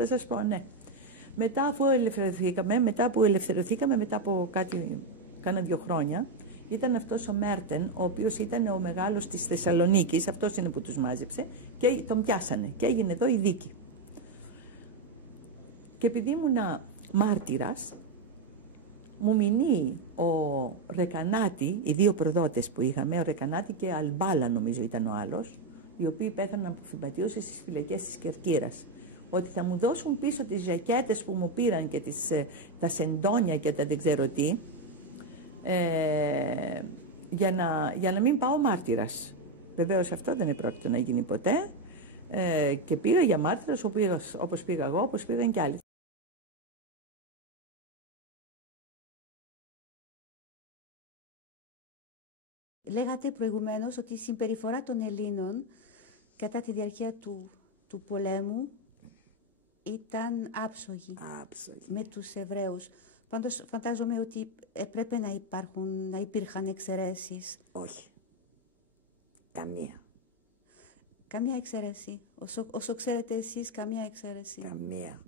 Θα σας πω, ναι. Μετά που ελευθερωθήκαμε, μετά από κάνα 2 χρόνια, ήταν αυτός ο Μέρτεν, ο οποίος ήταν ο μεγάλος της Θεσσαλονίκης, αυτός είναι που τους μάζεψε, και τον πιάσανε και έγινε εδώ η δίκη. Και επειδή ήμουνα μάρτυρας, μου μηνύει ο Ρεκανατι, οι 2 προδότες που είχαμε, ο Ρεκανατι και Αλμπάλα νομίζω ήταν ο άλλος, οι οποίοι πέθαναν από φυμπατίωση στις φυλακές της Κερκύρας, ότι θα μου δώσουν πίσω τις ζακέτες που μου πήραν και τα σεντόνια και τα δεν ξέρω τι, για να μην πάω μάρτυρας. Βεβαίως αυτό δεν επρόκειτο να γίνει ποτέ, και πήγα για μάρτυρας όπως πήγα εγώ, όπως πήγαν κι άλλοι. Λέγατε προηγουμένως ότι η συμπεριφορά των Ελλήνων κατά τη διάρκεια του πολέμου ήταν άψογη με τους Εβραίους. Πάντως φαντάζομαι ότι έπρεπε να υπήρχαν εξαιρέσεις. Όχι. Καμία. Καμία εξαίρεση. Όσο ξέρετε εσείς, καμία εξαίρεση. Καμία.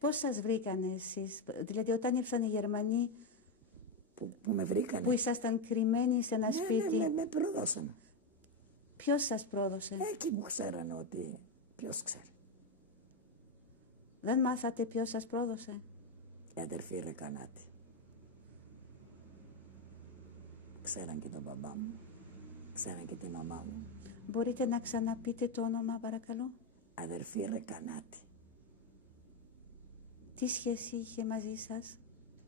Πώς σας βρήκανε εσείς, δηλαδή όταν ήρθαν οι Γερμανοί, που με βρήκανε. Που ήσασταν κρυμμένοι σε ένα σπίτι. Ναι, με πρόδωσαν. Ποιος σας πρόδωσε? Εκεί μου ξέρανε ότι ποιος ξέρει. Δεν μάθατε ποιος σας πρόδωσε? Η αδερφή Ρεκανατι. Ξέραν και τον μπαμπά μου. Ξέραν και τη μαμά μου. Μπορείτε να ξαναπείτε το όνομα παρακαλώ? Αδερφή Ρεκανατι. Τι σχέση είχε μαζί σας?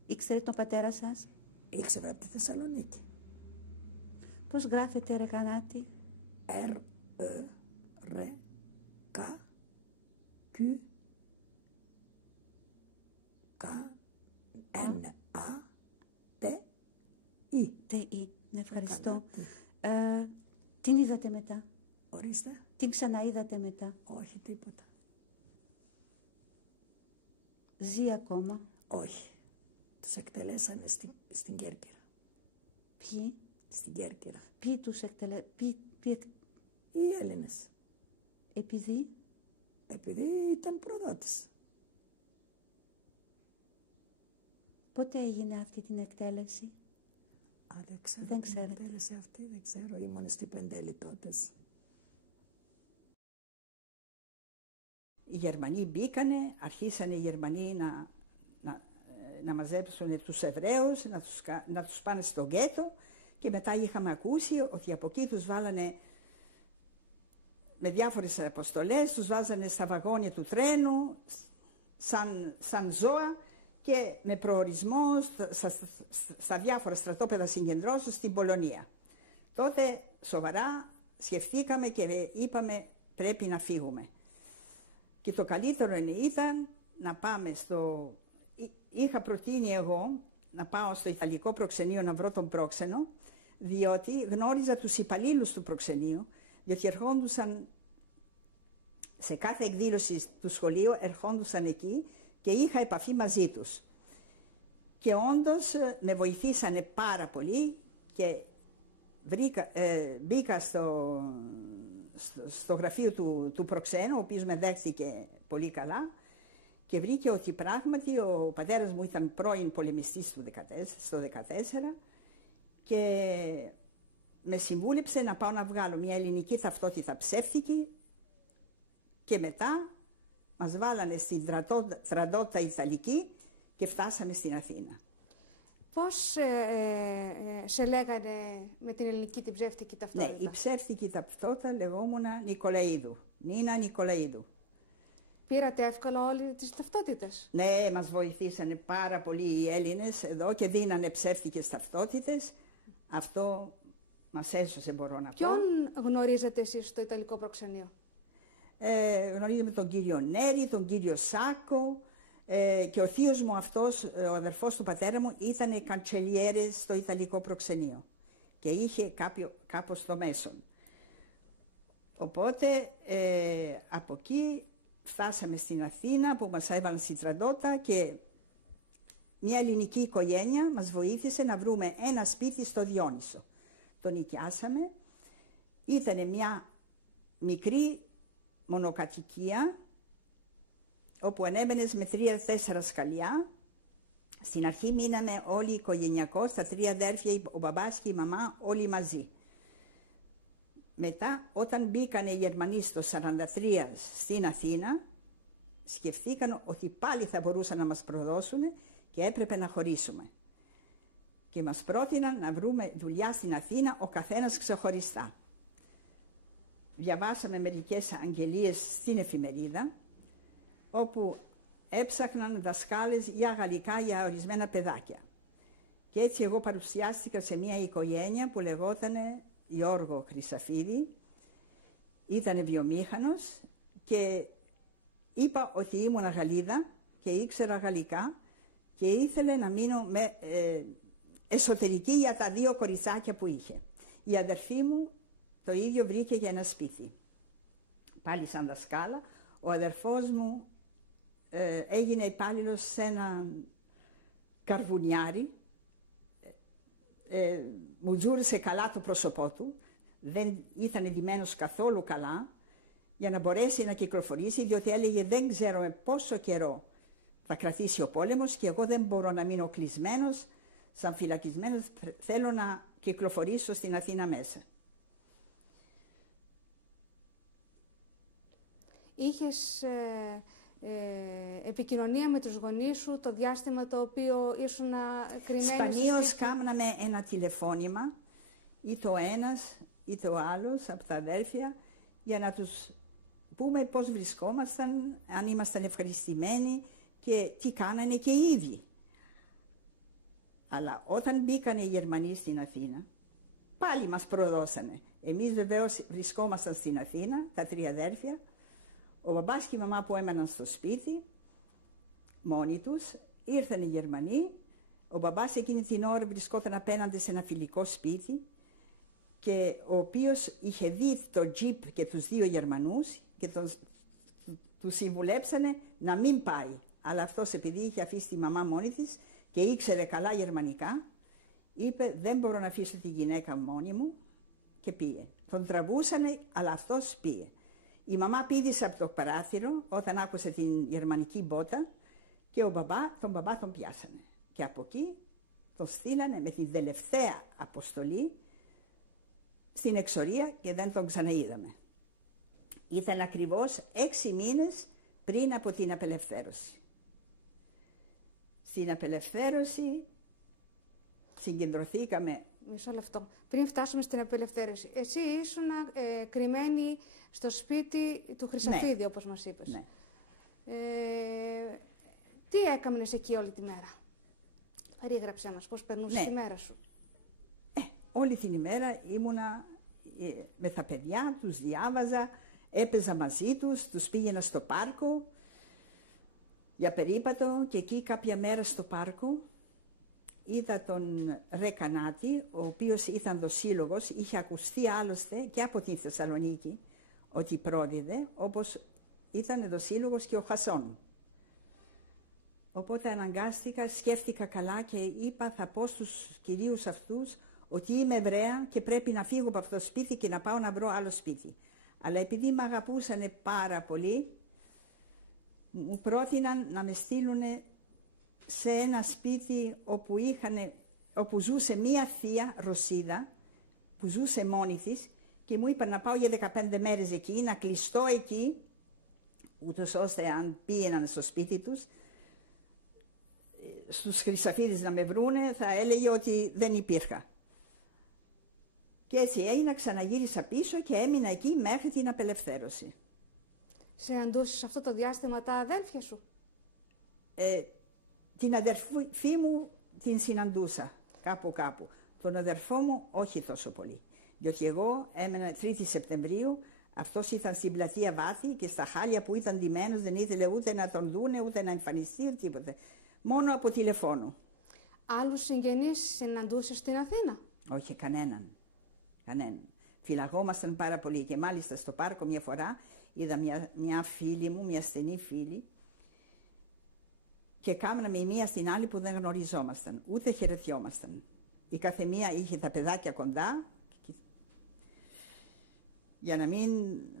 Ήξερε τον πατέρα σας? Ήξερε από τη Θεσσαλονίκη. Πώς γράφεται Ρεκανατι? R-E-K-N-A-T-I. Ναι, ευχαριστώ. Την είδατε μετά? Ορίστε. Την ξαναείδατε μετά? Όχι, τίποτα. Ζει ακόμα? Όχι. Τους εκτελέσανε στην Κέρκυρα. Ποιοι? Στην Κέρκυρα. Ποιοι τους εκτελέσανε? Οι Έλληνες. Επειδή? Επειδή ήταν προδότης. Πότε έγινε αυτή την εκτέλεση? Δεν ξέρω. Δεν ξέρετε. Την εκτέλεση αυτή δεν ξέρω. Ήμουν στη Πεντέλη τότες. Οι Γερμανοί μπήκανε, αρχίσανε οι Γερμανοί να μαζέψουν τους Εβραίους, να τους πάνε στο γκέτο, και μετά είχαμε ακούσει ότι από εκεί τους βάλανε με διάφορες αποστολές, τους βάζανε στα βαγόνια του τρένου σαν ζώα και με προορισμό στα διάφορα στρατόπεδα συγκεντρώσεως στην Πολωνία. Τότε σοβαρά σκεφτήκαμε και είπαμε πρέπει να φύγουμε. Και το καλύτερο ήταν να πάμε Είχα προτείνει εγώ να πάω στο Ιταλικό προξενείο να βρω τον πρόξενο, διότι γνώριζα τους υπαλλήλους του προξενείου, διότι ερχόντουσαν σε κάθε εκδήλωση του σχολείου, ερχόντουσαν εκεί και είχα επαφή μαζί τους. Και όντως με βοηθήσανε πάρα πολύ και μπήκα στο γραφείο του προξένου, ο οποίος με δέχτηκε πολύ καλά, και βρήκε ότι πράγματι ο πατέρας μου ήταν πρώην πολεμιστής στο 14 και με συμβούλεψε να πάω να βγάλω μια ελληνική ταυτότητα ψεύτικη, και μετά μας βάλανε στην τραντότητα Ιταλική και φτάσαμε στην Αθήνα. Πώς σε λέγανε με την ελληνική την ψεύτικη ταυτότητα? Ναι, η ψεύτικη ταυτότητα λεγόμουν Νικολαίδου, Νίνα Νικολαίδου. Πήρατε εύκολα όλοι τις ταυτότητες? Ναι, μας βοηθήσανε πάρα πολύ οι Έλληνες εδώ και δίνανε ψεύτικες ταυτότητες. Αυτό μας έσωσε, μπορώ να πω. Ποιον γνωρίζετε εσείς στο Ιταλικό προξενείο? Γνωρίζαμε τον κύριο Νέρη, τον κύριο Σάκο, και ο θείος μου αυτός, ο αδερφός του πατέρα μου, ήταν καντσελιέρες στο Ιταλικό προξενείο και είχε κάπως στο μέσον. Οπότε από εκεί φτάσαμε στην Αθήνα που μας έβαλαν στην τραντότα και μια ελληνική οικογένεια μας βοήθησε να βρούμε ένα σπίτι στο Διόνυσο. Το νοικιάσαμε, ήταν μια μικρή μονοκατοικία, όπου ανέβαινες με 3-4 σκαλιά. Στην αρχή μείναμε όλοι οικογενειακώς, τα 3 αδέρφια, ο μπαμπάς και η μαμά, όλοι μαζί. Μετά, όταν μπήκαν οι Γερμανοί στο 1943 στην Αθήνα, σκεφτήκαν ότι πάλι θα μπορούσαν να μας προδώσουν και έπρεπε να χωρίσουμε. Και μας πρότειναν να βρούμε δουλειά στην Αθήνα, ο καθένας ξεχωριστά. Διαβάσαμε μερικές αγγελίες στην εφημερίδα, όπου έψαχναν δασκάλες για γαλλικά για ορισμένα παιδάκια. Και έτσι εγώ παρουσιάστηκα σε μια οικογένεια που λεγότανε Γιώργο Χρυσαφίδη, ήταν βιομήχανος και είπα ότι ήμουν Γαλλίδα και ήξερα γαλλικά και ήθελε να μείνω με εσωτερική για τα 2 κοριτσάκια που είχε. Η αδερφή μου το ίδιο βρήκε για ένα σπίτι. Πάλι σαν δασκάλα, ο αδερφός μου έγινε υπάλληλος σε ένα καρβουνιάρι, μου τζούρισε καλά το πρόσωπό του, δεν ήταν εντυμένος καθόλου καλά για να μπορέσει να κυκλοφορήσει, διότι έλεγε δεν ξέρω πόσο καιρό θα κρατήσει ο πόλεμος και εγώ δεν μπορώ να μείνω κλεισμένος, σαν φυλακισμένος, θέλω να κυκλοφορήσω στην Αθήνα μέσα. Είχες επικοινωνία με τους γονείς σου το διάστημα το οποίο ήσουν κρυμμένος? Σπανίως κάμναμε ένα τηλεφώνημα, ή το ένας ή το άλλος από τα αδέρφια, για να τους πούμε πώς βρισκόμασταν, αν ήμασταν ευχαριστημένοι και τι κάνανε και οι ίδιοι. Αλλά όταν μπήκαν οι Γερμανοί στην Αθήνα, πάλι μας προδώσανε. Εμείς βεβαίως βρισκόμασταν στην Αθήνα, τα 3 αδέρφια, ο μπαμπάς και η μαμά που έμεναν στο σπίτι, μόνοι τους, ήρθαν οι Γερμανοί, ο μπαμπάς εκείνη την ώρα βρισκόταν απέναντι σε ένα φιλικό σπίτι και ο οποίος είχε δει το τζιπ και τους 2 Γερμανούς και τους συμβουλέψανε να μην πάει. Αλλά αυτός, επειδή είχε αφήσει τη μαμά μόνη της και ήξερε καλά γερμανικά, είπε δεν μπορώ να αφήσω τη γυναίκα μόνη μου και πήγε. Τον τραβούσανε, αλλά αυτός πήγε. Η μαμά πήδησε από το παράθυρο όταν άκουσε την γερμανική μπότα και τον μπαμπά τον πιάσανε. Και από εκεί τον στείλανε με την τελευταία αποστολή στην εξορία και δεν τον ξαναείδαμε. Ήταν ακριβώς 6 μήνες πριν από την απελευθέρωση. Στην απελευθέρωση συγκεντρωθήκαμε. Μισό λεπτό. Πριν φτάσουμε στην απελευθέρωση, εσύ ήσουν κρυμμένη στο σπίτι του Χρυσαφίδη, ναι, όπως μας είπες. Ναι. Τι έκαμνες εκεί όλη τη μέρα? Περίγραψέ μας πώς περνούσες, ναι, τη μέρα σου. Όλη την ημέρα ήμουνα με τα παιδιά, τους διάβαζα, έπαιζα μαζί τους, τους πήγαινα στο πάρκο για περίπατο και εκεί κάποια μέρα στο πάρκο είδα τον Ρεκανατι, ο οποίος ήταν δοσύλλογος, είχε ακουστεί άλλωστε και από την Θεσσαλονίκη ότι πρόδιδε, όπως ήταν δοσύλλογος και ο Χασόν. Οπότε αναγκάστηκα, σκέφτηκα καλά και είπα θα πω στους κυρίους αυτούς ότι είμαι Εβραία και πρέπει να φύγω από αυτό το σπίτι και να πάω να βρω άλλο σπίτι. Αλλά επειδή με αγαπούσανε πάρα πολύ, μου πρότειναν να με στείλουν σε ένα σπίτι όπου ζούσε μία θεία Ρωσίδα, που ζούσε μόνη της και μου είπαν να πάω για 15 μέρες εκεί, να κλειστώ εκεί, ούτως ώστε αν πήγαιναν στο σπίτι τους, στους Χρυσαφίδες να με βρούνε, θα έλεγε ότι δεν υπήρχα. Και έτσι έγινα, ξαναγύρισα πίσω και έμεινα εκεί μέχρι την απελευθέρωση. Συναντούσες αυτό το διάστημα τα αδέλφια σου? Την αδερφή μου την συναντούσα κάπου. Τον αδερφό μου όχι τόσο πολύ. Διότι εγώ έμενα 3η Σεπτεμβρίου, αυτός ήταν στην πλατεία Βάθη και στα χάλια που ήταν ντυμένος δεν ήθελε ούτε να τον δούνε, ούτε να εμφανιστεί, ούτε τίποτε. Μόνο από τηλεφώνου. Άλλους συγγενείς συναντούσες στην Αθήνα? Όχι, κανέναν. Φυλαγόμασταν πάρα πολύ και μάλιστα στο πάρκο μια φορά είδα μια φίλη μου, μια στενή φίλη και κάμναμε η μία στην άλλη που δεν γνωριζόμασταν, ούτε χαιρετιόμασταν. Η καθεμία είχε τα παιδάκια κοντά για να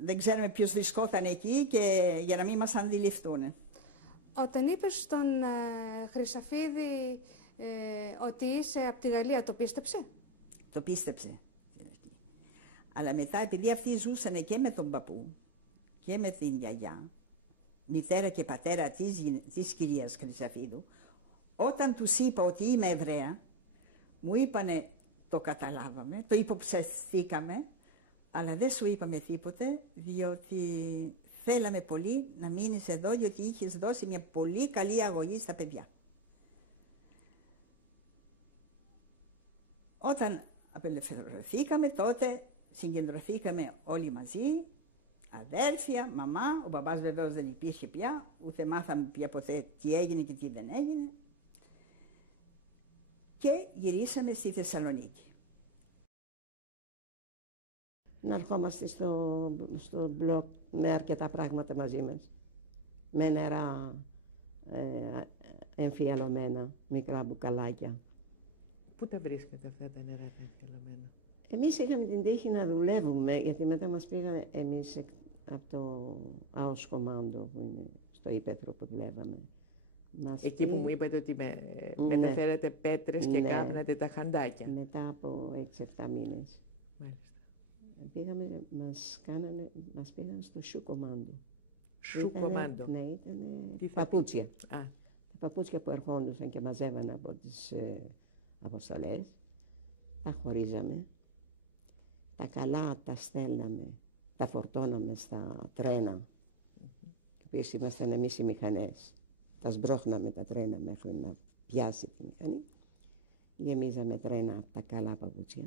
δεν ξέρουμε ποιος βρισκόταν εκεί και για να μην μας αντιληφθούν. Όταν είπες στον Χρυσαφίδη ότι είσαι από τη Γαλλία, το πίστεψε? Το πίστεψε. Αλλά μετά, επειδή αυτοί ζούσαν και με τον παππού και με την γιαγιά, μητέρα και πατέρα της κυρίας Χρυσαφίδου, όταν τους είπα ότι είμαι Εβραία, μου είπανε το καταλάβαμε, το υποψιαστήκαμε, αλλά δεν σου είπαμε τίποτε, διότι θέλαμε πολύ να μείνεις εδώ, διότι είχες δώσει μια πολύ καλή αγωγή στα παιδιά. Όταν απελευθερωθήκαμε, τότε συγκεντρωθήκαμε όλοι μαζί, αδέρφια, μαμά, ο μπαμπάς βεβαίως δεν υπήρχε πια, ούτε μάθαμε πια ποτέ τι έγινε και τι δεν έγινε, και γυρίσαμε στη Θεσσαλονίκη. Να ερχόμαστε στο μπλοκ με αρκετά πράγματα μαζί μας. Με νερά εμφιαλωμένα, μικρά μπουκαλάκια. Πού τα βρίσκατε αυτά τα νερά τα εμφιαλωμένα? Εμείς είχαμε την τύχη να δουλεύουμε, γιατί μετά μας πήγαν εμείς από το ΑΟΣ Κομάντο, που είναι στο Ήπεθρο που δουλεύαμε. Εκεί που μου είπατε ότι μεταφέρατε πέτρες και κάπνατε τα χαντάκια. Μετά από 6-7 μήνες. Μάλιστα. Πήγαμε, μας πήγαν στο Σου Κομάντο. Σου Κομάντο. Ναι, ήταν παπούτσια. Τα παπούτσια που ερχόντουσαν και μαζεύανε από τις αποστολές. Τα χωρίζαμε. Τα καλά τα στέλναμε, τα φορτώναμε στα τρένα. Οι οποίες ήμασταν εμείς οι μηχανές. Τα σμπρώχναμε τα τρένα μέχρι να πιάσει τη μηχανή. Γεμίζαμε τρένα από τα καλά παπούτσια.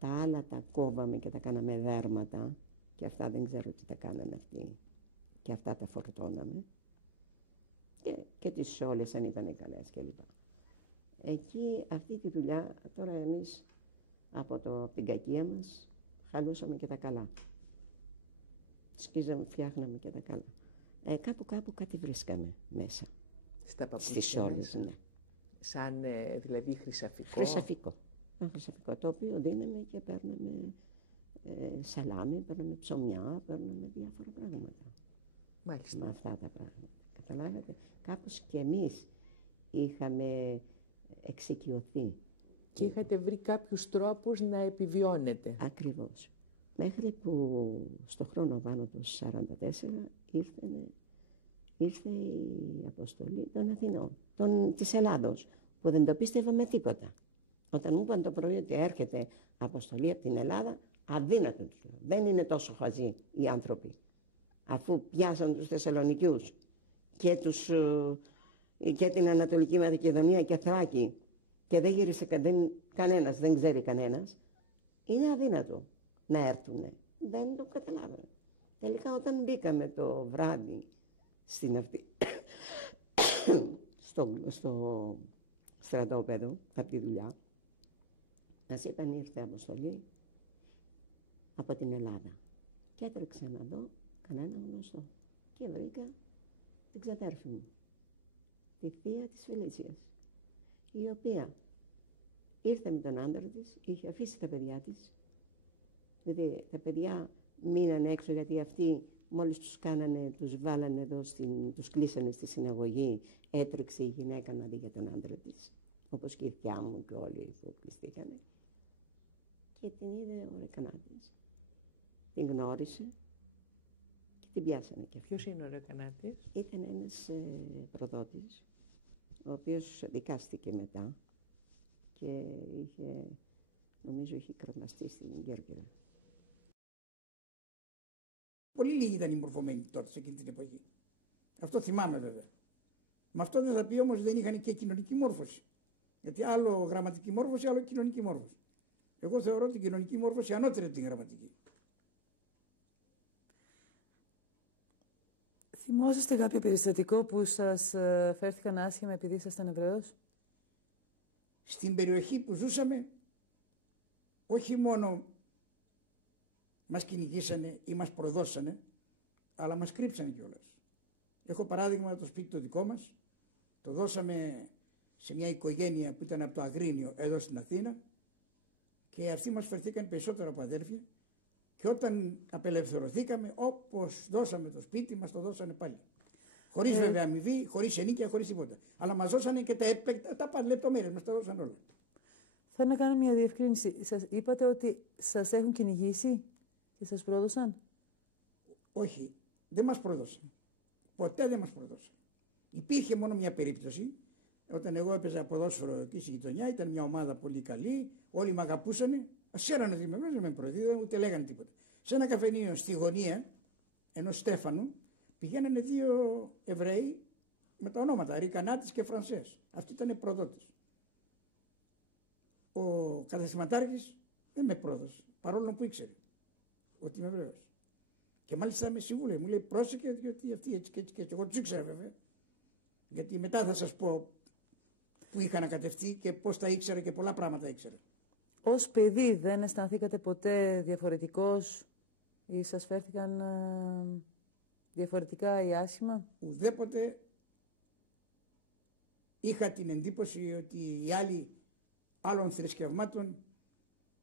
Τα άλλα τα κόβαμε και τα κάναμε δέρματα, και αυτά δεν ξέρω τι τα κάνανε αυτοί. Και αυτά τα φορτώναμε. Και τις σόλες αν ήταν καλές κλπ. Εκεί αυτή τη δουλειά, τώρα εμείς από την κακία μας χαλούσαμε και τα καλά. Σκίζαμε, φτιάχναμε και τα καλά. Κάπου κάτι βρίσκαμε μέσα. Στα παπούτσια. Στις σόλες, ναι. Σαν δηλαδή χρυσαφικό. Χρυσαφικό. Ένα χρυσαφικό, το οποίο δίναμε και παίρναμε σαλάμι, παίρναμε ψωμιά, παίρναμε διάφορα πράγματα. Μάλιστα. Με αυτά τα πράγματα. Καταλάβατε, κάπως και εμείς είχαμε εξοικειωθεί. Και είχατε βρει κάποιους τρόπους να επιβιώνετε. Ακριβώς. Μέχρι που στο χρόνο πάνω του 44 ήρθε η αποστολή των Αθηνών, της Ελλάδος, που δεν το πίστευα με τίποτα. Όταν μου είπαν το πρωί ότι έρχεται αποστολή από την Ελλάδα, αδύνατο τους λέω. Δεν είναι τόσο χαζοί οι άνθρωποι. Αφού πιάσαν τους Θεσσαλονικιούς και την Ανατολική Μακεδονία και Θράκη, και δεν γύρισε κανένας, δεν ξέρει κανένας, είναι αδύνατο να έρθουνε. Δεν το καταλάβαινα. Τελικά όταν μπήκαμε το βράδυ στην αυτή, στο στρατόπεδο, από τη δουλειά, μας είπαν ήρθε αποστολή από την Ελλάδα. Και έτρεξα να δω κανένα γνωστό. Και βρήκα την ξαδέρφη μου, τη θεία της Φελίσιας, η οποία ήρθε με τον άντρα της, είχε αφήσει τα παιδιά της, δηλαδή τα παιδιά μείνανε έξω γιατί αυτοί μόλις τους βάλανε εδώ, τους κλείσανε στη συναγωγή, έτρεξε η γυναίκα να δει για τον άντρα της, όπως και η θιά μου και όλοι που κλειστήκανε. Και την είδε ο Ρεκανάτης, την γνώρισε και την πιάσανε και αυτή. Ποιος είναι ο Ρεκανάτης? Ήταν ένας προδότης, ο οποίος δικάστηκε μετά και νομίζω είχε κρεμαστεί στην Κέρκυρα. Πολύ λίγοι ήταν οι μορφωμένοι τότε σε εκείνη την εποχή. Αυτό θυμάμαι βέβαια. Με αυτό δεν θα πει όμως δεν είχαν και κοινωνική μόρφωση. Γιατί άλλο γραμματική μόρφωση, άλλο κοινωνική μόρφωση. Εγώ θεωρώ την κοινωνική μόρφωση ανώτερη από την γραμματική. Θυμόσαστε κάποιο περιστατικό που σας φέρθηκαν άσχημα επειδή ήσασταν Εβραίος? Στην περιοχή που ζούσαμε, όχι μόνο μας κυνηγήσανε ή μας προδώσανε, αλλά μας κρύψανε κιόλας. Έχω παράδειγμα το σπίτι το δικό μας, το δώσαμε σε μια οικογένεια που ήταν από το Αγρίνιο εδώ στην Αθήνα και αυτοί μας φερθήκαν περισσότερο από αδέρφια και όταν απελευθερωθήκαμε, όπως δώσαμε το σπίτι μας το δώσανε πάλι. Χωρίς βέβαια αμοιβή, χωρίς ενίκεια, χωρίς τίποτα. Αλλά μας δώσανε και τα λεπτομέρειες, μας τα δώσαν όλα. Θέλω να κάνω μια διευκρίνηση. Σας είπατε ότι σας έχουν κυνηγήσει και σας πρόδωσαν. Όχι, δεν μας πρόδωσαν. Ποτέ δεν μας πρόδωσαν. Υπήρχε μόνο μια περίπτωση, όταν εγώ έπαιζα ποδόσφαιρο εκεί στη γειτονιά, ήταν μια ομάδα πολύ καλή, όλοι με αγαπούσανε, ξέρανε ότι δεν με προδίδαν, ούτε λέγανε τίποτα. Σε ένα καφενείο στη γωνία ενός Στέφανου πηγαίνανε 2 Εβραίοι με τα ονόματα, Ρεκανάτης και Φρανσές. Αυτοί ήταν προδότες. Ο καταστηματάρχης δεν με πρόδωσε, παρόλο που ήξερε ότι είμαι Εβραίος. Και μάλιστα με συμβούλευε, μου λέει πρόσεχε, γιατί αυτοί έτσι και έτσι και έτσι. Εγώ τους ήξερα βέβαια. Γιατί μετά θα σας πω που είχα ανακατευτεί και πώς τα ήξερα και πολλά πράγματα ήξερα. Ως παιδί δεν αισθανθήκατε ποτέ διαφορετικός ή σας φέρθηκαν διαφορετικά ή άσχημα? Ουδέποτε είχα την εντύπωση ότι οι άλλοι άλλων θρησκευμάτων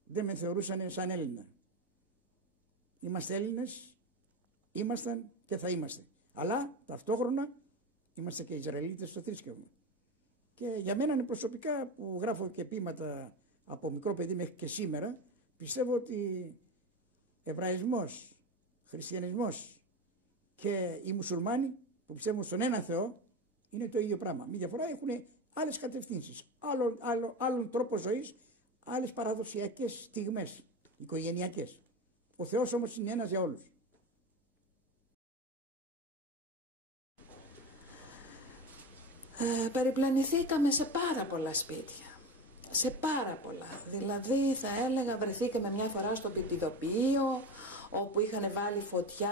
δεν με θεωρούσαν σαν Έλληνα. Είμαστε Έλληνες, ήμασταν και θα είμαστε. Αλλά ταυτόχρονα είμαστε και Ισραηλίτες στο θρήσκευμα. Και για μένα είναι προσωπικά, που γράφω και ποίηματα από μικρό παιδί μέχρι και σήμερα, πιστεύω ότι Εβραϊσμός, Χριστιανισμός και οι Μουσουλμάνοι που πιστεύουν στον ένα Θεό είναι το ίδιο πράγμα. Μη διαφορά, έχουν άλλες κατευθύνσεις, άλλον τρόπο ζωής, άλλες παραδοσιακές στιγμές, οικογενειακές. Ο Θεός όμως είναι ένας για όλους. Περιπλανηθήκαμε σε πάρα πολλά σπίτια. Σε πάρα πολλά. Δηλαδή θα έλεγα βρεθήκαμε μια φορά στο πυρητιδοποιείο, όπου είχαν βάλει φωτιά.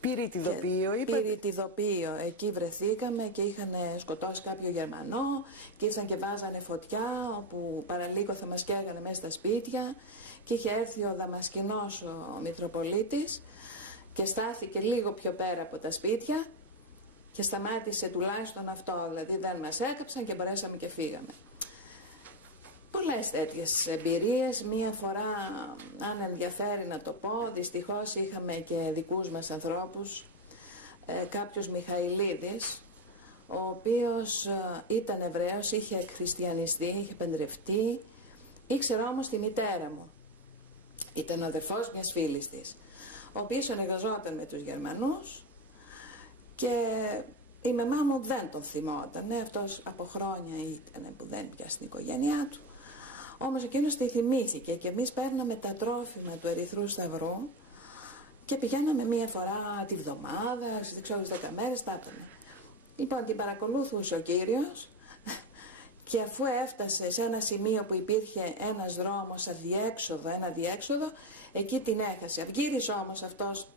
Πυρητιδοποιείο, είπατε? Πυρητιδοποιείο. Εκεί βρεθήκαμε και είχαν σκοτώσει κάποιο Γερμανό και ήρθαν και βάζανε φωτιά, όπου παραλίγο θα μας καίγανε μέσα στα σπίτια, και είχε έρθει ο Δαμασκηνός ο Μητροπολίτης και στάθηκε λίγο πιο πέρα από τα σπίτια και σταμάτησε τουλάχιστον αυτό, δηλαδή δεν μας έκαψαν και μπορέσαμε και φύγαμε. Πολλές τέτοιες εμπειρίες. Μία φορά, αν ενδιαφέρει να το πω, δυστυχώς είχαμε και δικούς μας ανθρώπους, κάποιος Μιχαηλίδης, ο οποίος ήταν Εβραίος, είχε χριστιανιστεί, είχε παντρευτεί, ήξερα όμως τη μητέρα μου. Ήταν ο αδερφός μιας φίλης της, ο οποίος εργαζόταν με τους Γερμανούς και η μαμά μου δεν τον θυμόταν. Αυτός από χρόνια ήταν που δεν πιάσει την οικογένειά του. Όμως εκείνος τη θυμήθηκε και εμείς παίρναμε τα τρόφιμα του Ερυθρού Σταυρού και πηγαίναμε μία φορά τη βδομάδα, δεν ξέρω, 10 μέρες τα έπαιρνε. Λοιπόν, την παρακολούθησε ο κύριος και αφού έφτασε σε ένα σημείο που υπήρχε ένας δρόμος ένα διέξοδο, εκεί την έχασε. Γύρισε όμως αυτός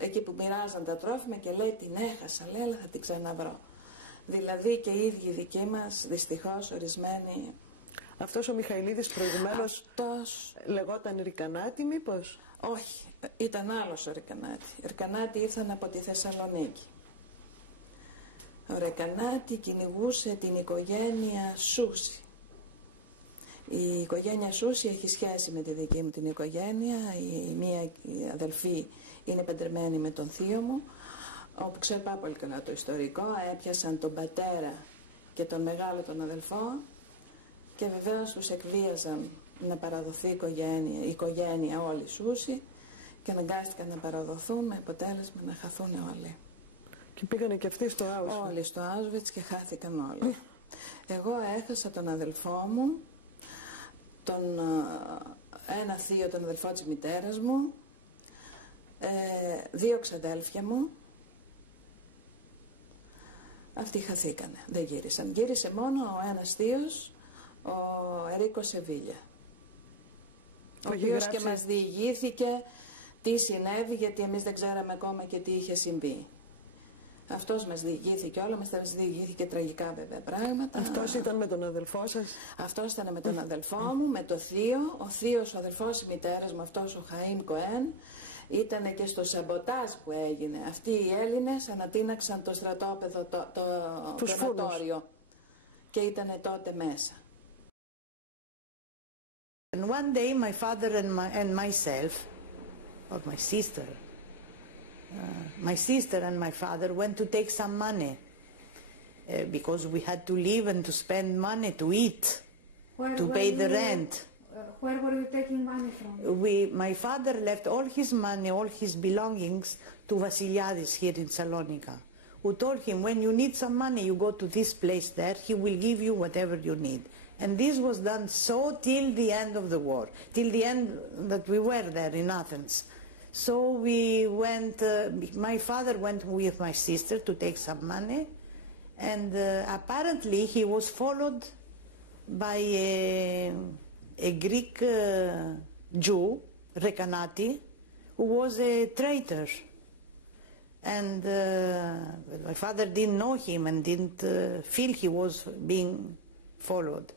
εκεί που μοιράζαν τα τρόφιμα και λέει την έχασα, λέει, αλλά θα την ξαναβρω. Δηλαδή και οι ίδιοι δικοί μας, δυστυχώς ορισμένοι. Αυτός ο Μιχαηλίδης προηγουμένως λεγόταν Ρεκανατι, μήπως? Όχι, ήταν άλλος ο Ρεκανατι. Ο Ρεκανατι ήρθαν από τη Θεσσαλονίκη. Ο Ρεκανατι κυνηγούσε την οικογένεια Σούση. Η οικογένεια Σούση έχει σχέση με τη δική μου την οικογένεια. Η μία αδελφή είναι παντρεμένη με τον θείο μου, όπου ξέρω πάρα πολύ καλά το ιστορικό. Έπιασαν τον πατέρα και τον μεγάλο τον αδελφό και βεβαίως τους εκβίαζαν να παραδοθεί η οικογένεια όλη Σούση και αναγκάστηκαν να παραδοθούν με αποτέλεσμα να χαθούν όλοι. Και πήγανε και αυτοί στο Auschwitz. Όλοι στο Auschwitz και χάθηκαν όλοι. Εγώ έχασα τον αδελφό μου, ένα θείο, τον αδελφό της μητέρας μου, 2 ξαδέλφια μου. Αυτοί χαθήκανε, δεν γύρισαν. Γύρισε μόνο ο ένας θείος, ο Ερίκο Σεβίλια, ο οποίος και μας διηγήθηκε τι συνέβη, γιατί εμείς δεν ξέραμε ακόμα και τι είχε συμβεί. Αυτός μας διηγήθηκε όλα, μας διηγήθηκε τραγικά βέβαια πράγματα. Αυτός ήταν με τον αδελφό σας? Αυτός ήταν με τον αδελφό μου, με το θείο. Ο θείος, ο αδελφός της μητέρας μου, αυτός ο Χαΐν Κοέν, ήταν και στο σαμποτάζ που έγινε. Αυτοί οι Έλληνες ανατείναξαν το στρατόπεδο, το κρεματόριο, και ήταν τότε μέσα. And one day my father and myself, or my sister, my sister and my father went to take some money because we had to live and to spend money to eat, to pay the rent. Where were you taking money from? My father left all his money, all his belongings to Vasiliadis here in Salonika, who told him, when you need some money, you go to this place there, he will give you whatever you need. And this was done so till the end of the war, till the end that we were there in Athens. So we went, my father went with my sister to take some money, and apparently he was followed by a Greek Jew, Rεκανατι, who was a traitor. And my father didn't know him and didn't feel he was being followed.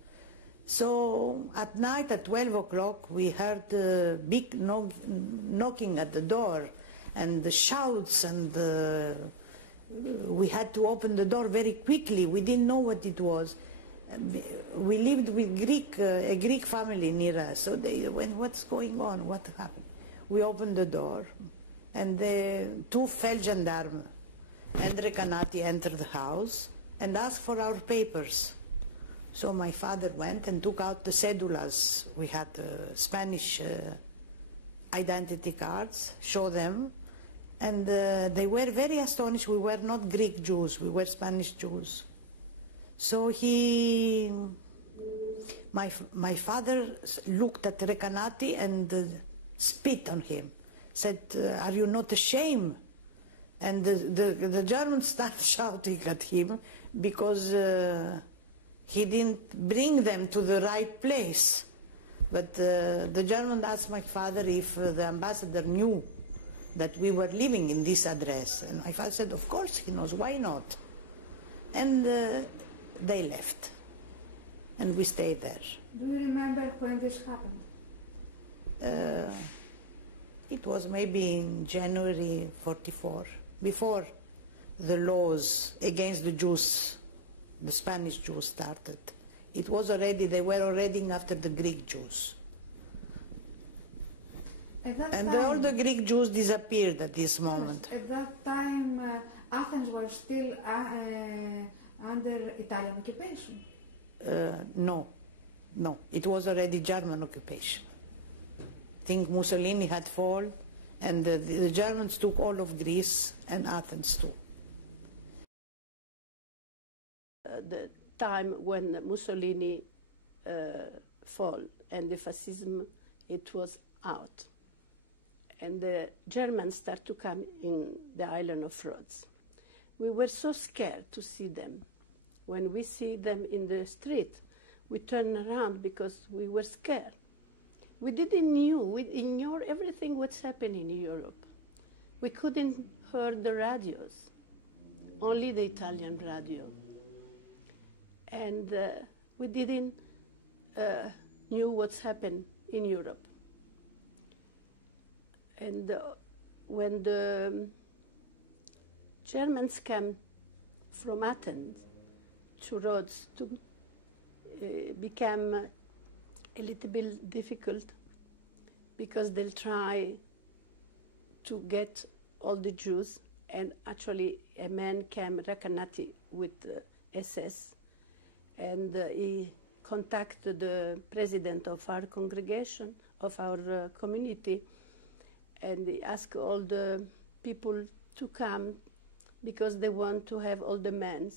So at night at 12 o'clock we heard big knocking at the door and the shouts, and we had to open the door very quickly. We didn't know what it was. We lived with a Greek family near us, so they went, what's going on, what happened? We opened the door, and the two fell gendarmes and Rεκανατι entered the house and asked for our papers. So my father went and took out the cédulas. We had Spanish identity cards, show them, and they were very astonished. We were not Greek Jews, we were Spanish Jews. So my father looked at Rεκανατι and spit on him, said, are you not ashamed? And the Germans started shouting at him because he didn't bring them to the right place. But the German asked my father if the ambassador knew that we were living in this address. And my father said, of course he knows, why not? And they left, and we stayed there. Do you remember when this happened? It was maybe in January 44, before the laws against the Jews, the Spanish Jews started. It was already, they were already after the Greek Jews. And all the Greek Jews disappeared at this moment. At that time, Athens was still under Italian occupation? No, it was already German occupation. I think Mussolini had fallen, and the Germans took all of Greece and Athens too. The time when Mussolini fell and the fascism, it was out. And the Germans started to come in the island of Rhodes. We were so scared to see them. When we see them in the street, we turn around because we were scared. We didn't know, we ignored everything what's happening in Europe. We couldn't hear the radios, only the Italian radio. And we didn't knew what's happened in Europe. And when the Germans came from Athens to Rhodes, became a little bit difficult because they'll try to get all the Jews, and actually a man came, Rεκανατι, with SS, and he contacted the president of our congregation, of our community, and he asked all the people to come because they want to have all the men.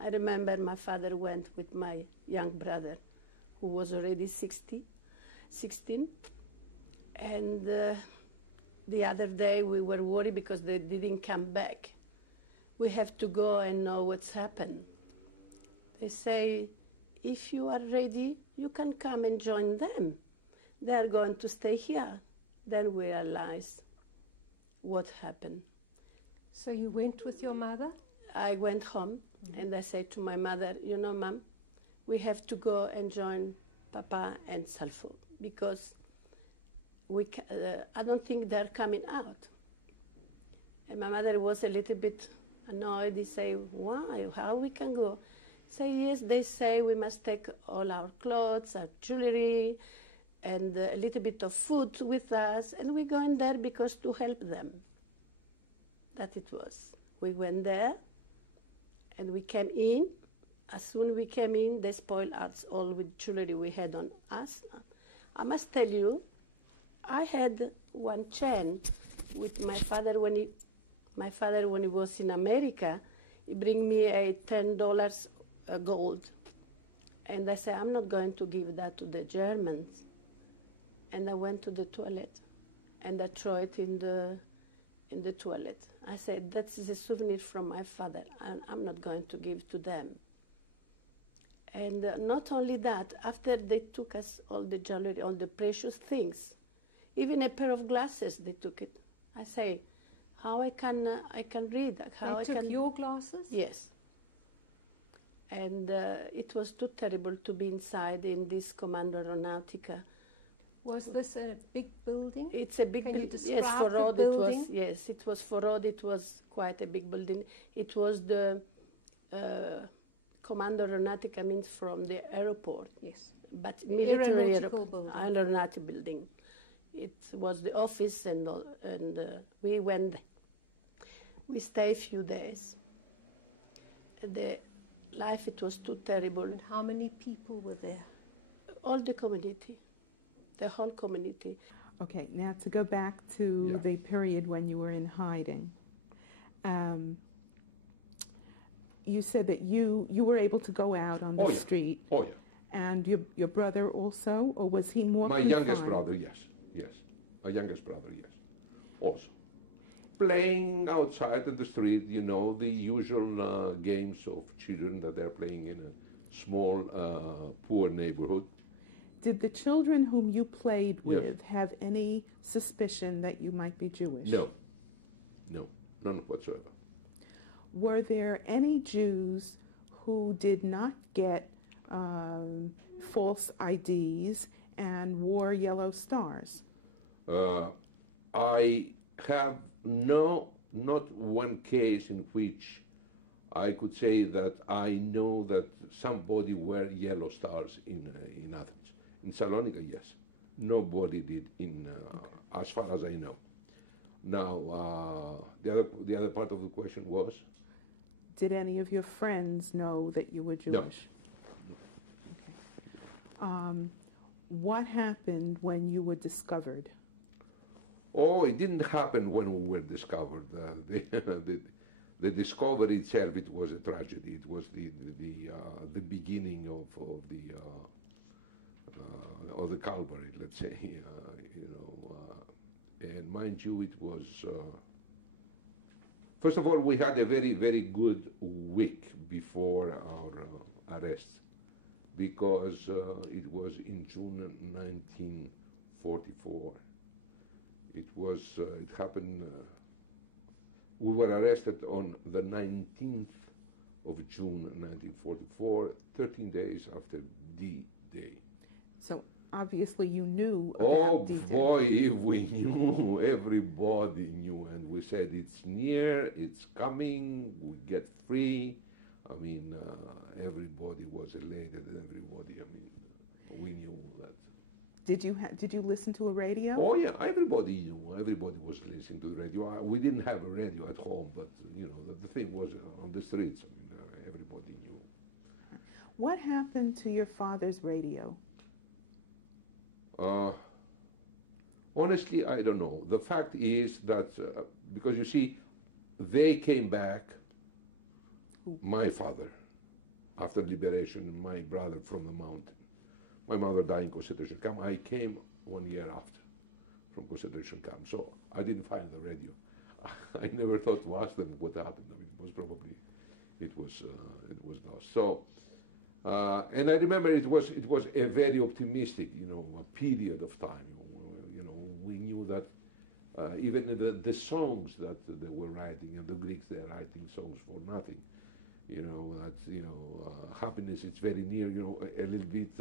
I remember my father went with my young brother, who was already 16, and the other day we were worried because they didn't come back. We have to go and know what's happened. They say, if you are ready, you can come and join them. They are going to stay here. Then we realized what happened. So you went with your mother? I went home, and I said to my mother, you know, Mom, we have to go and join Papa and Salfo because I don't think they're coming out. And my mother was a little bit annoyed. He said, why? How we can go? Say, yes, they say we must take all our clothes, our jewelry, and a little bit of food with us, and we're going there because to help them. that it was. We went there, and we came in. As soon as we came in, they spoiled us all with jewelry we had on us. I must tell you, I had one chain with my father when he was in America. He bring me a $10 gold, and I said, I'm not going to give that to the Germans. And I went to the toilet, and I threw it in the toilet. I said, that's a souvenir from my father, and I'm not going to give to them. And not only that, after they took us all the jewelry, all the precious things, even a pair of glasses, they took it. I say, how I can read? How they took your glasses? Yes. And it was too terrible to be inside in this Commando Aeronautica. Was this a big building? It's a big building. Can you describe yes, for the road building? It was. Yes, it was for road. It was quite a big building. It was the Commando Aeronautica, means from the airport. Yes. But military building. aeronautic building. It was the office, and we went. We stayed a few days. The life, it was too terrible. And how many people were there? All the community, the whole community. Okay, now to go back to the period when you were in hiding. You said that you were able to go out on the street. Oh, yeah. And your brother also, or was he more My youngest brother, yes. My youngest brother, yes. Also. Playing outside in the street, you know, the usual games of children that they're playing in a small, poor neighborhood. Did the children whom you played with have any suspicion that you might be Jewish? No, none whatsoever. Were there any Jews who did not get false IDs and wore yellow stars? I have not one case in which I could say that I know that somebody wore yellow stars in Athens. In Salonika, yes. Nobody did as far as I know. Now, the other part of the question was? Did any of your friends know that you were Jewish? No. Okay. What happened when you were discovered? Oh, it didn't happen when we were discovered. The discovery itself, it was a tragedy. It was the beginning of the Calvary, let's say. And mind you, it was. First of all, we had a very, very good week before our arrest, because it was in June 1944. It happened, we were arrested on the 19th of June 1944, 13 days after D-Day. So obviously you knew about D-Day. Oh boy, if we knew, everybody knew, and we said it's near, it's coming, we get free. I mean, everybody was elated, everybody, we knew that. Did you listen to a radio? Oh yeah, everybody knew. Everybody was listening to the radio. We didn't have a radio at home, but the thing was on the streets. Everybody knew. What happened to your father's radio? Honestly, I don't know. The fact is that because you see, they came back. My father, after liberation, my brother from the mountain. My mother died in concentration camp. I came 1 year after from concentration camp, so I didn't find the radio. I never thought to ask them what happened. It was probably it was lost. So, and I remember it was a very optimistic, a period of time. We knew that even the songs that they were writing, and the Greeks, they're writing songs for nothing. Happiness, it's very near. A little bit.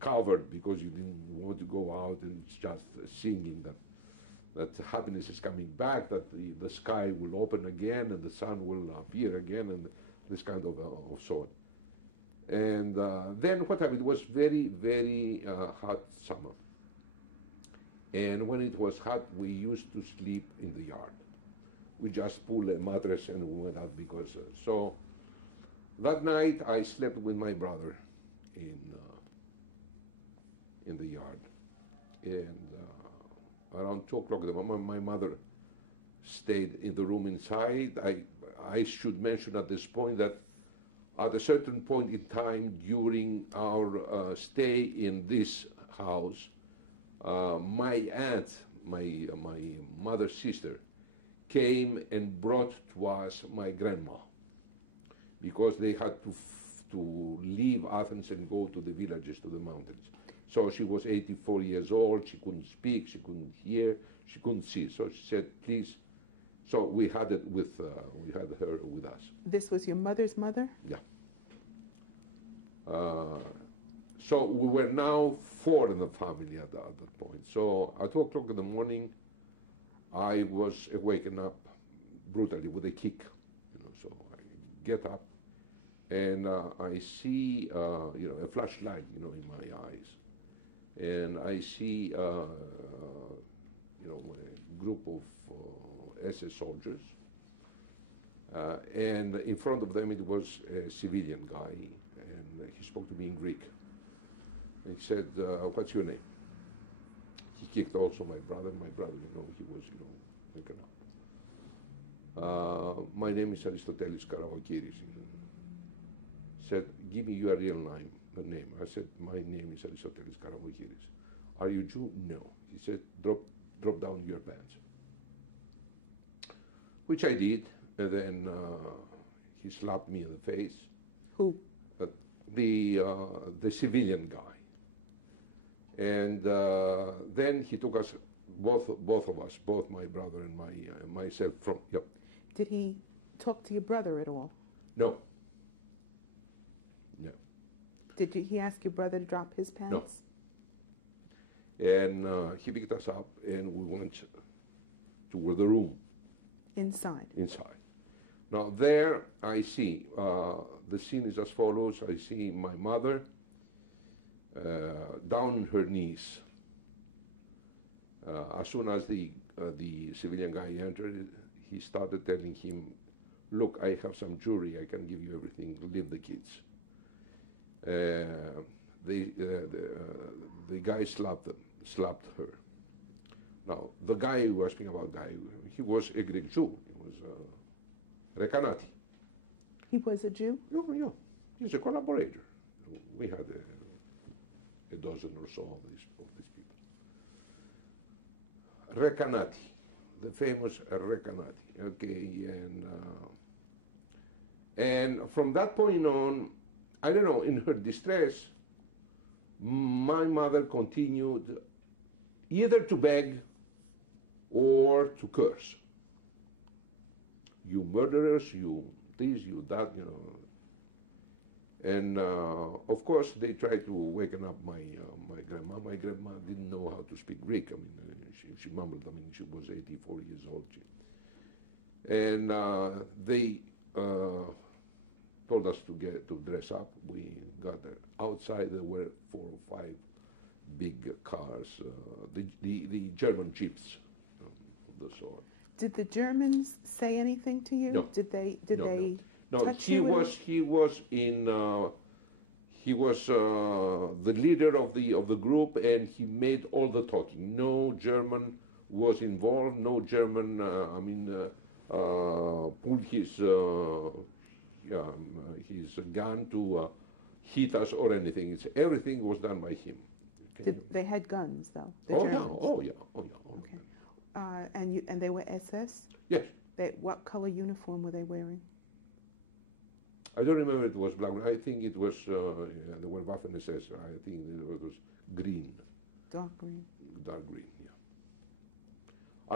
Covered because you didn't want to go out and it's just singing that happiness is coming back, that the sky will open again and the sun will appear again, and this kind of sort. And then what happened? It was very, very hot summer. And when it was hot, we used to sleep in the yard. we just pulled a mattress and we went out because, so that night I slept with my brother in the yard. And around 2 o'clock, my mother stayed in the room inside. I should mention at this point that at a certain point in time during our stay in this house, my aunt, my mother's sister, came and brought to us my grandma, because they had to leave Athens and go to the villages, to the mountains. So she was 84 years old, she couldn't speak, she couldn't hear, she couldn't see. So she said, please. So we had it with, we had her with us. This was your mother's mother? Yeah. So we were now 4 in the family at that point. So at 2 o'clock in the morning, I was waken up brutally with a kick. So I get up and I see, a flashlight, in my eyes. And I see, a group of SS soldiers. And in front of them it was a civilian guy, and he spoke to me in Greek. And he said, what's your name? He kicked also my brother. My brother, he was, waken up. My name is Aristotelis Karavokiris. He said, give me your real name. I said, my name is Aristotelis Karavokiris. Are you Jew? No. He said, drop down your pants. Which I did, and then he slapped me in the face. Who? The civilian guy. And then he took us, both of us, both my brother and myself, from. Yep. Did he talk to your brother at all? No. No. Did he ask your brother to drop his pants? No. And he picked us up, and we went to the room. Inside? Inside. Now there I see, the scene is as follows. I see my mother down on her knees. As soon as the civilian guy entered, he started telling him, look, I have some jewelry, I can give you everything, leave the kids. The guy slapped her. Now, the guy you were speaking about, he was a Greek Jew. He was Rεκανατι. He was a Jew? Yeah. He's a collaborator. We had a dozen or so of these people. Ρεκανατι, the famous Ρεκανατι. Okay, and from that point on, I don't know, in her distress, my mother continued either to beg or to curse. You murderers, you this, you that, And of course, they tried to waken up my grandma. My grandma didn't know how to speak Greek. I mean, she mumbled. I mean, she was 84 years old. And they told us to dress up. We got there. Outside there were 4 or 5 big cars, the German jeeps of the sort. Did the Germans say anything to you? No. Did they No, touch he you? was the leader of the group, and he made all the talking. No German was involved. No German, pulled his gun to hit us or anything. Everything was done by him. They had guns, though. Oh yeah. Okay. And they were SS? Yes. What color uniform were they wearing? I don't remember it was black. I think it was, there were Waffen SS. I think it was green. Dark green. Dark green, yeah.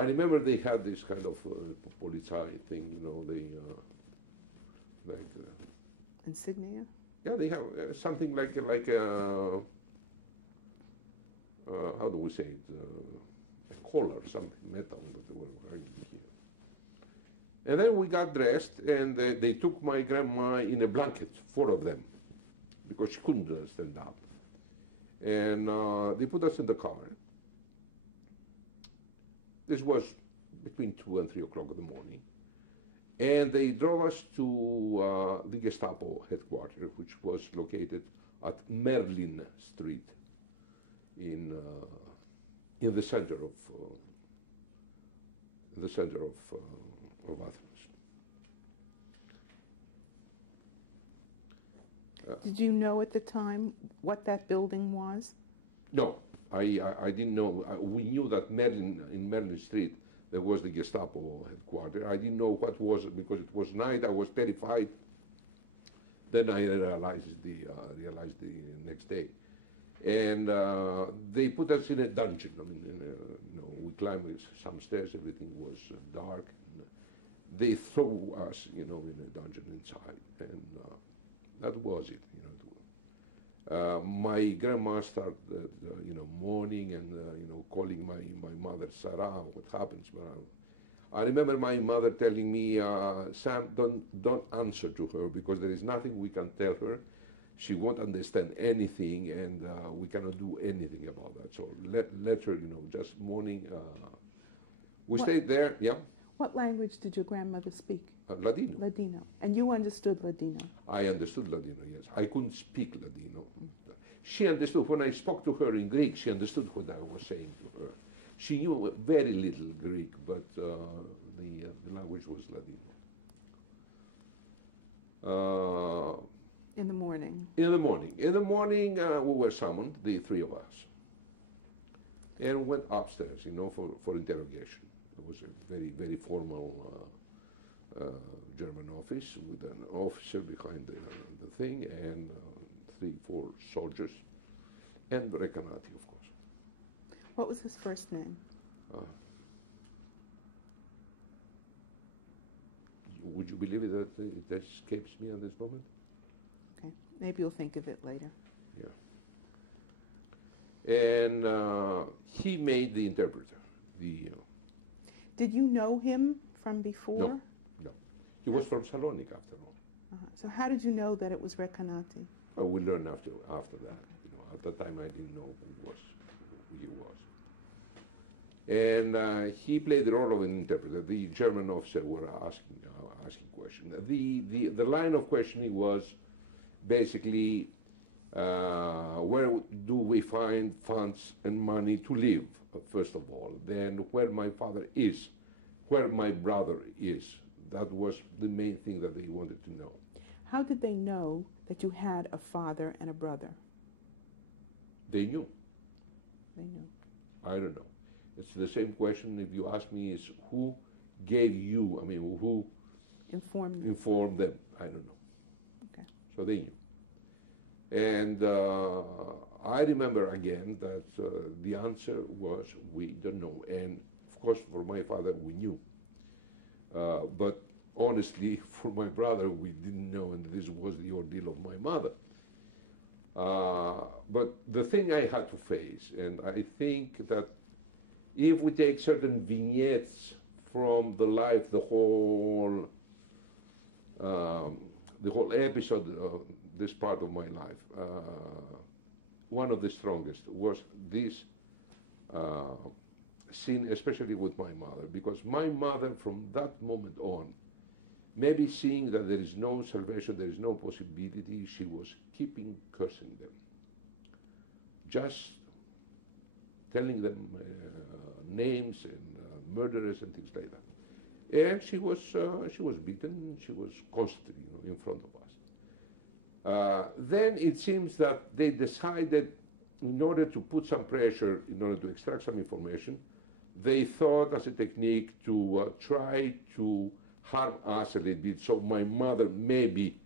I remember they had this kind of Polizei thing, they, insignia? Yeah, they have something like how do we say it? A collar, something metal that they were wearing here. And then we got dressed, and they took my grandma in a blanket, 4 of them, because she couldn't stand up. And they put us in the car. This was between 2 and 3 o'clock in the morning. And they drove us to the Gestapo headquarters, which was located at Merlin Street in the center of Athens. Did you know at the time what that building was? No, I didn't know. We knew that in Merlin Street there was the Gestapo headquarters. I didn't know what was it because it was night. I was terrified. Then I realized the next day, and they put us in a dungeon. I mean, we climbed some stairs. Everything was dark. And they threw us, in a dungeon inside, and that was it. My grandma started, mourning and calling my mother Sarah. What happens? I remember my mother telling me, Sam, don't answer to her because there is nothing we can tell her. She won't understand anything, and we cannot do anything about that. So let her, just mourning. We stayed there. Yeah. What language did your grandmother speak? Ladino. Ladino. And you understood Ladino? I understood Ladino, yes. I couldn't speak Ladino. She understood. When I spoke to her in Greek, she understood what I was saying to her. She knew very little Greek, but the language was Ladino. In the morning? In the morning. In the morning, we were summoned, the three of us, and went upstairs, for interrogation. It was a very, very formal German office with an officer behind the thing and 3-4 soldiers and Recanati, of course. What was his first name? Would you believe it that it escapes me at this moment? Okay, maybe you'll think of it later. Yeah. And he made the interpreter. Did you know him from before? No. He was from Salonik, after all. So how did you know that it was Recanati? Well, we learned after that. At that time, I didn't know who he was. And he played the role of an interpreter. The German officer were asking questions. The line of questioning was basically, where do we find funds and money to live, first of all. Then where my father is, where my brother is. That was the main thing that they wanted to know. How did they know that you had a father and a brother? They knew. They knew. I don't know. It's the same question if you ask me is who gave you, who informed them. I don't know. Okay. So they knew. And I remember again that the answer was we don't know. And of course for my father we knew. But honestly for my brother we didn't know, and this was the ordeal of my mother. But the thing I had to face, and I think that if we take certain vignettes from the life, the whole episode of this part of my life, one of the strongest was this scene, especially with my mother, because my mother from that moment on, maybe seeing that there is no salvation, there is no possibility, she was keeping cursing them, just telling them names and murderers and things like that. And she was beaten. She was constantly, in front of us. Then it seems that they decided, in order to put some pressure, in order to extract some information, they thought as a technique to try to harm us a little bit. So my mother maybe,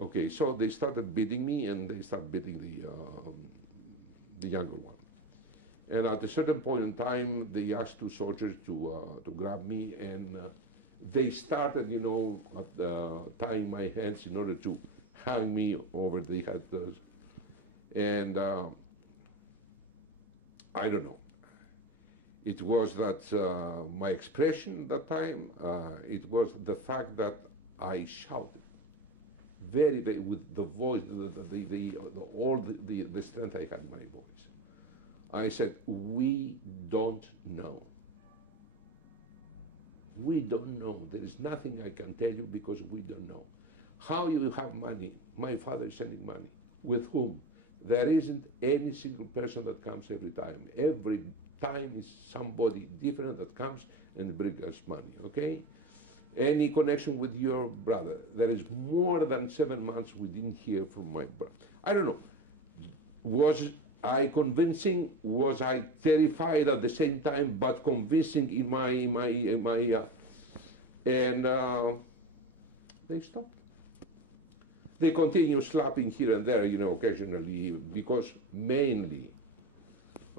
okay. So they started beating me, and they started beating the younger one. And at a certain point in time, they asked 2 soldiers to grab me, and they started, tying my hands in order to hang me over the head. And I don't know. It was that my expression at that time, it was the fact that I shouted very, very, with the voice, all the strength I had in my voice. I said, we don't know. We don't know. There is nothing I can tell you because we don't know. How you have money? My father is sending money. With whom? There isn't any single person that comes every time. Every time is somebody different that comes and brings us money, okay? Any connection with your brother? There is more than 7 months we didn't hear from my brother. I don't know. Was I convincing? Was I terrified at the same time, but convincing in and they stopped. They continue slapping here and there, you know, occasionally, because mainly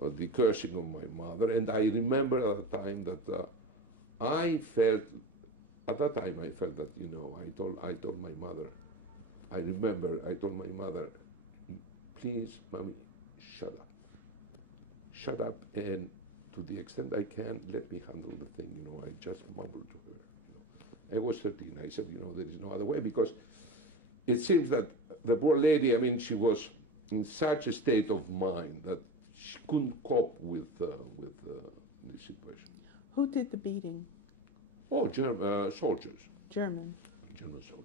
of the cursing of my mother. And I remember at the time that I felt that, you know, I told my mother, I remember I told my mother, please, mommy, shut up. Shut up, and to the extent I can, let me handle the thing, you know. I just mumbled to her, you know. I was 13. I said, you know, there is no other way, because it seems that the poor lady, I mean, she was in such a state of mind that she couldn't cope with the situation. Who did the beating? Oh, soldiers. German soldiers.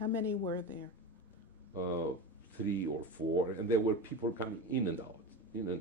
How many were there? 3 or 4, and there were people coming in and out, you know.